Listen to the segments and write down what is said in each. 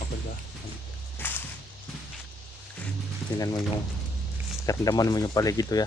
Okay ba? Tingnan mo yung karamdaman mo yung paligid to ya.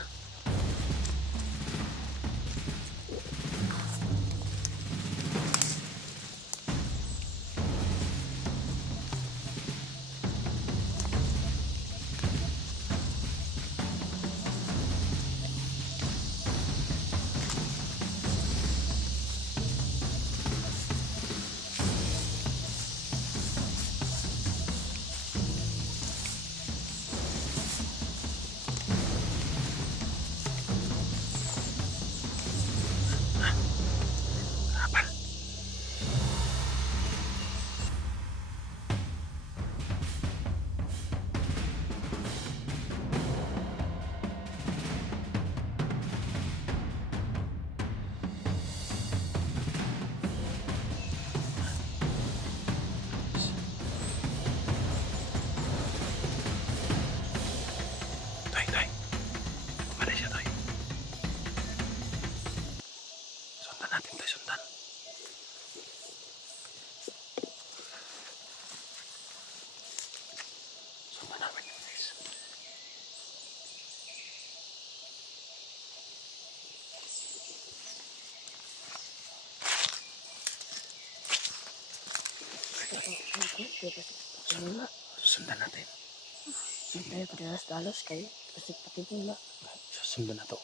Tay, tay. Mali siya, tay. Sundan natin, tay. Sundan. Sundan namin yun, guys. Sundan natin. Siyempre, padalas-dalas kayo. Kasi pati pula. Susundan na to.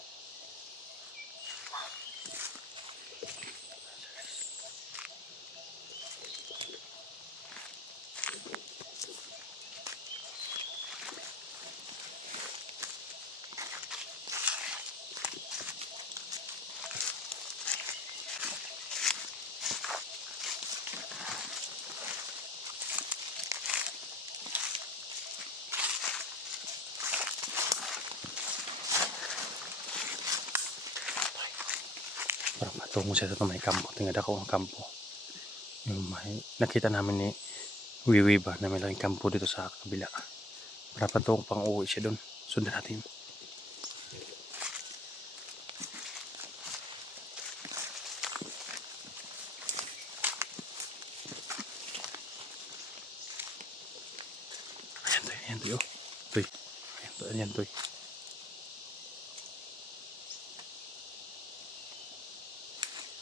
Parang matungo siya sa may kampo. Tingnan ako ang kampo. Yung may, nakita namin ni Wiwi ba na may laking kampo dito sa kabila. Para patungo pang uwi siya doon. Sundan natin. Ayan to, ayan to. Oh. Toy. Ayan to, ayan to.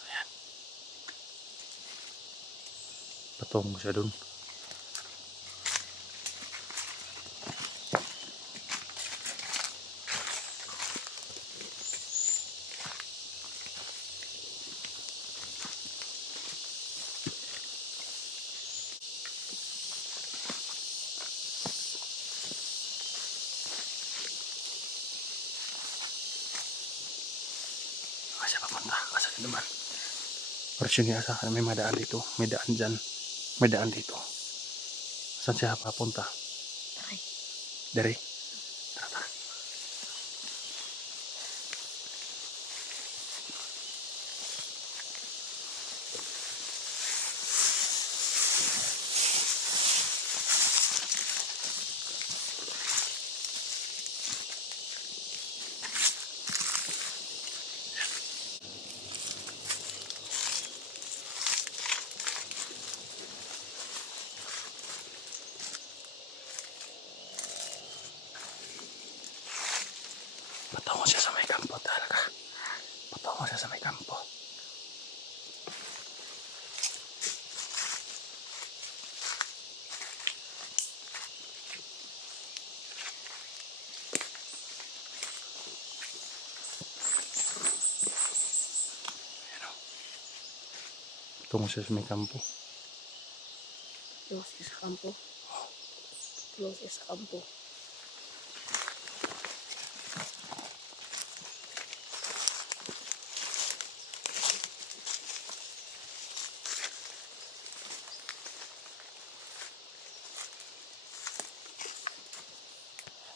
Ayan. Patungo siya doon. Siya papunta. Asa na naman. Presyo niya sa akin. May madaan dito. May daan dyan. May daan dito. Saan siya papunta? Dari. Tara. Patungo siya sa may kampo talaga. Patungo siya sa may kampo. Patungo siya sa may kampo. Tulos sa kampo. Tulos sa kampo.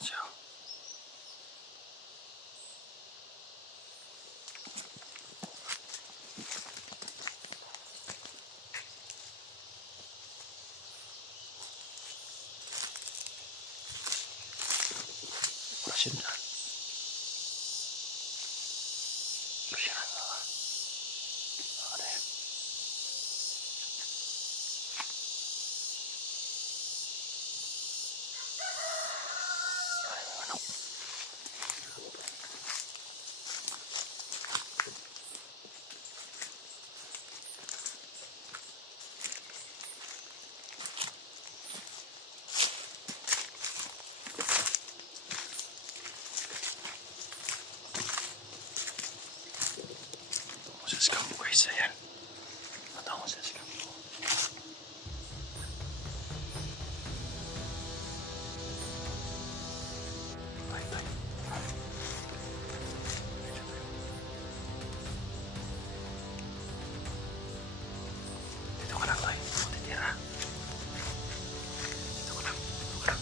Siya. Pasyon na. Pasyon na. kampo guys, ayan. Matawag sila sa kampo. Ay, ay. Dito ka lang, Toy. Matitira. Dito ka lang. Dito ka lang.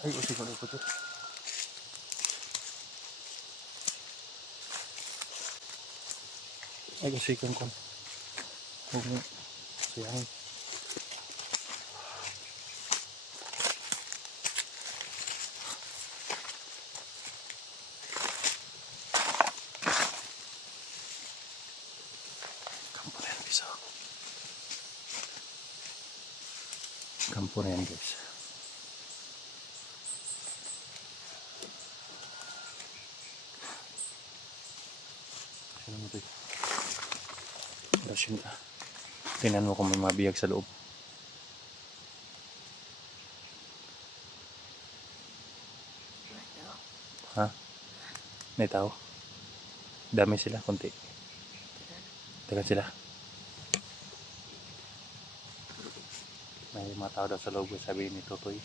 Ay, usik ko na ito. Ay, usikan ko. Huwag mo. Sayangin. Kampo na yan, guys. Kampo na yan, guys. Ano mo ito? Rasyon ka. Tingnan mo kung may mabiyag sa loob. Ha? May tao? Dami sila, konti. Tagal sila. May mga tao daw sa loob, sabi ni Totoy.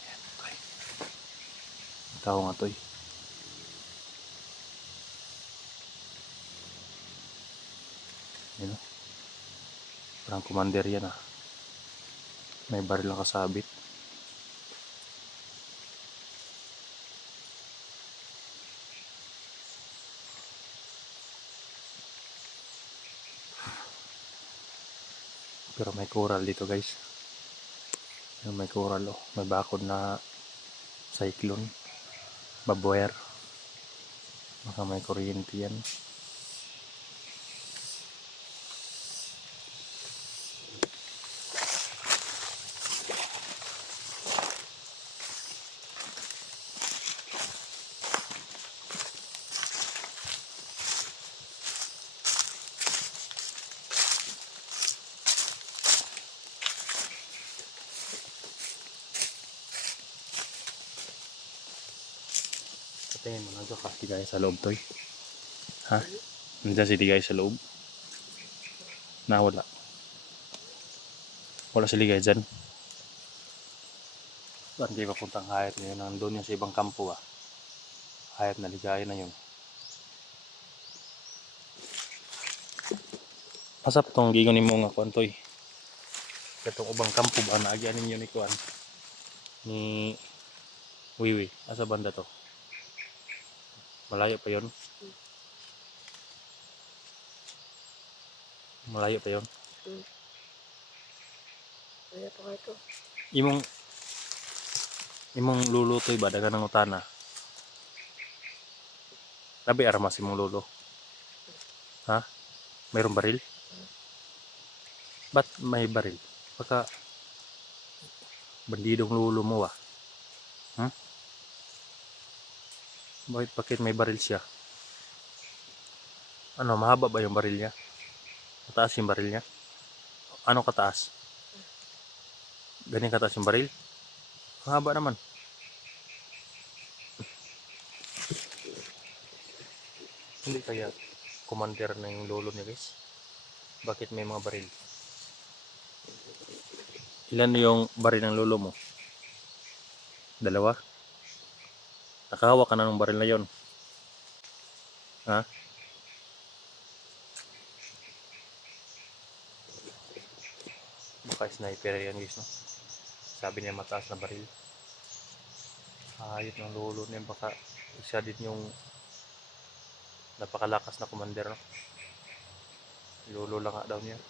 Ayan, Toy. May tao nga, Toy. Ayan o. Parang commander yan ah. May baril lang kasabit. Pero may coral dito guys. May coral oh. May bakod na cyclone. Baboyer. Baka may kuryente yan. Tingin mo, nandiyan ka si Digay sa loob, Toy. Ha? Nandiyan si Digay sa loob. Nawala. Wala si Digay dyan. Saan kayo papuntang hayat ngayon? Nandun yan sa ibang kampo ah. Hayat na Ligaya na yun. Masap tong gingonin mo nga kuan, Toy. Katong ubang kampo ba naagyan ninyo ni kuan? Ni Wiwi. Asa banda to? Malayo pa yon. Malayo pa yon. Kaya pa ito. Imong lulutoy ba daga ng utana? Labi armas imong lulo. Ha? Mayroong baril? Ba't may baril? Baka bandidong lulo mo ah. Bakit may baril siya? Ano, mahaba ba yung baril niya? Mataas yung baril niya? Ano kataas? Ganyan kataas yung baril? Mahaba naman. Hindi kaya commander na yung lolo niya guys? Bakit may mga baril? Ilan yung baril ng lolo mo? 2? Nakahawak ka na ng baril na yon. Ha? Baka sniper yan guys, no? Sabi niya mataas na baril. Ayot ng lolo niya, baka isa din yung napakalakas na commander, no? Lolo lang nga daw niya.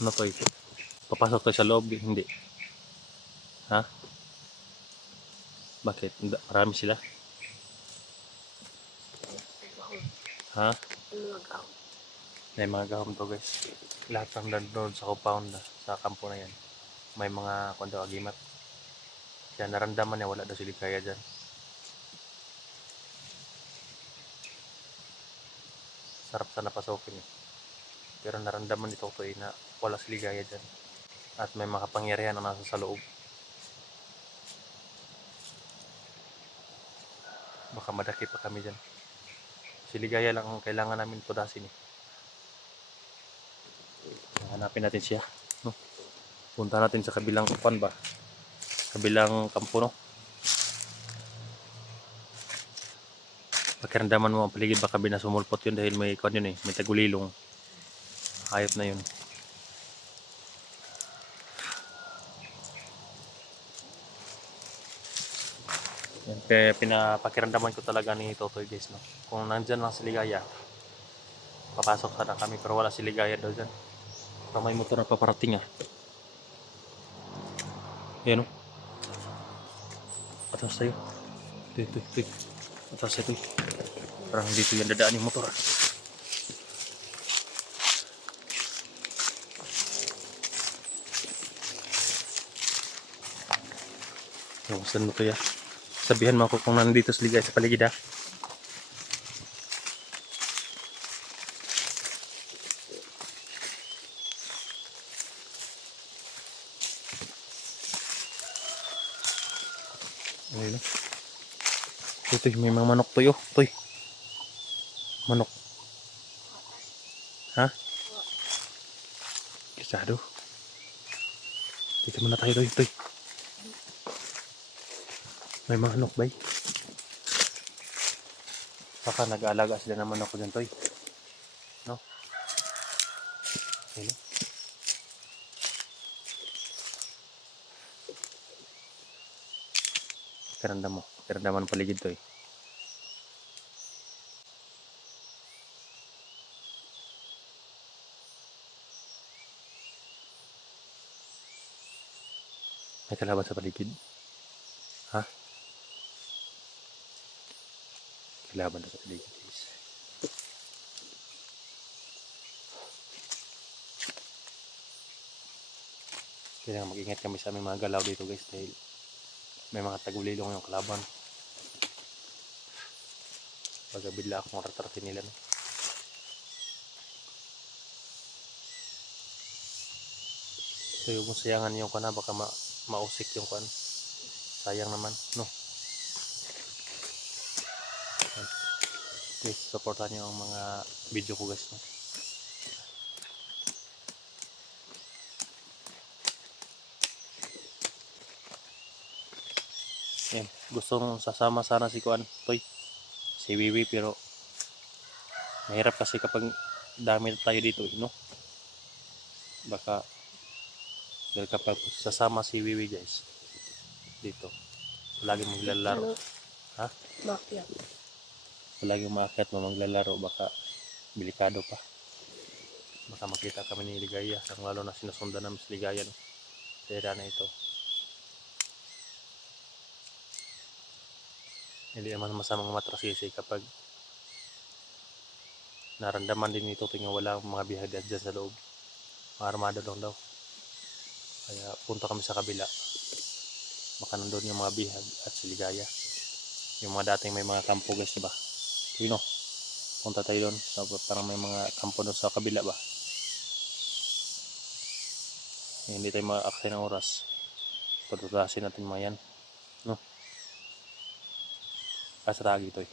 Ano to ito? Papasok tayo sa loob, hindi? Ha? Bakit? Marami sila? Gahon. Ha? Ang mga gahon. May mga gahom to guys. Lahat ng nandun sa compound na, sa kampo na yan. May mga kondo agimat. Kaya naramdaman niya wala daw si Ligaya dyan. Sarap sana pasokin eh. Pero naramdaman nito ko na wala si Ligaya dyan. At may makapangyarihan na nasa sa loob. Baka madaki pa kami dyan. Si Ligaya lang ang kailangan namin tudasin eh. Hanapin natin siya. No? Punta natin sa kabilang kupan ba? Kabilang kampo, no? Pakiramdaman mo ang paligid, baka binasumulpot yun dahil may kwan yun eh, may tagulilong. Hayop na yun. Yan, kaya pinapakiramdaman ko talaga ni Totoy guys, no? Kung nandyan lang si Ligaya, papasok sana kami, pero wala si Ligaya daw dyan. Parang may motor na paparating ah. Yan o. Atas tayo. Ito. Atas ito. Parang dito yung dadaan yung motor ah. Saan mo to ya? Sabihan mo ako kung nandito si Ligaya sa paligid ha. Ayun. Ito may mga manok to yo. Toy. Manok. Ha? Kisado. Dito muna tayo toy. May mga manok bay. Baka nag-aalaga sila ng manok ko dyan toy. No? Ayun. Karamdaman ng paligid to eh. May kalaban sa paligid. Ha? Kalaban sa paligid guys. Kaya mag-ingat kami sa aming mga galaw dito guys dahil may mga tagulilong yung kalaban. Baga bigla akong ratratin nila. No? Ito yung sayangan yung kana, baka mausik yung kan. Sayang naman, no? Please, supportan nyo ang mga video ko guys. No? Yan, gustong sasama sana si Kuan, Toy. Si Wiwi, pero mahirap kasi kapag dami tayo dito, no? Baka dahil kapag sasama si Wiwi guys dito, palagi maglalaro. Ano? Ha? Makyat. Palagi umakyat mo maglalaro, baka delikado pa. Baka makita kami ni Ligaya, lalo na sinusundan namin si Ligaya, no? Sa area na ito. Hindi naman masamang matrasisi kapag naramdaman din nito tingnan wala mga bihag dyan sa loob. Mga armado lang daw. Kaya punta kami sa kabila. Baka nandun yung mga bihag at si Ligaya. Yung mga dating may mga kampo guys, diba? Yun o. Punta tayo doon. So, parang may mga kampo doon sa kabila ba. Hindi tayo maka-aksay ng oras. Patutasin natin mga yan. No? Asragi to eh.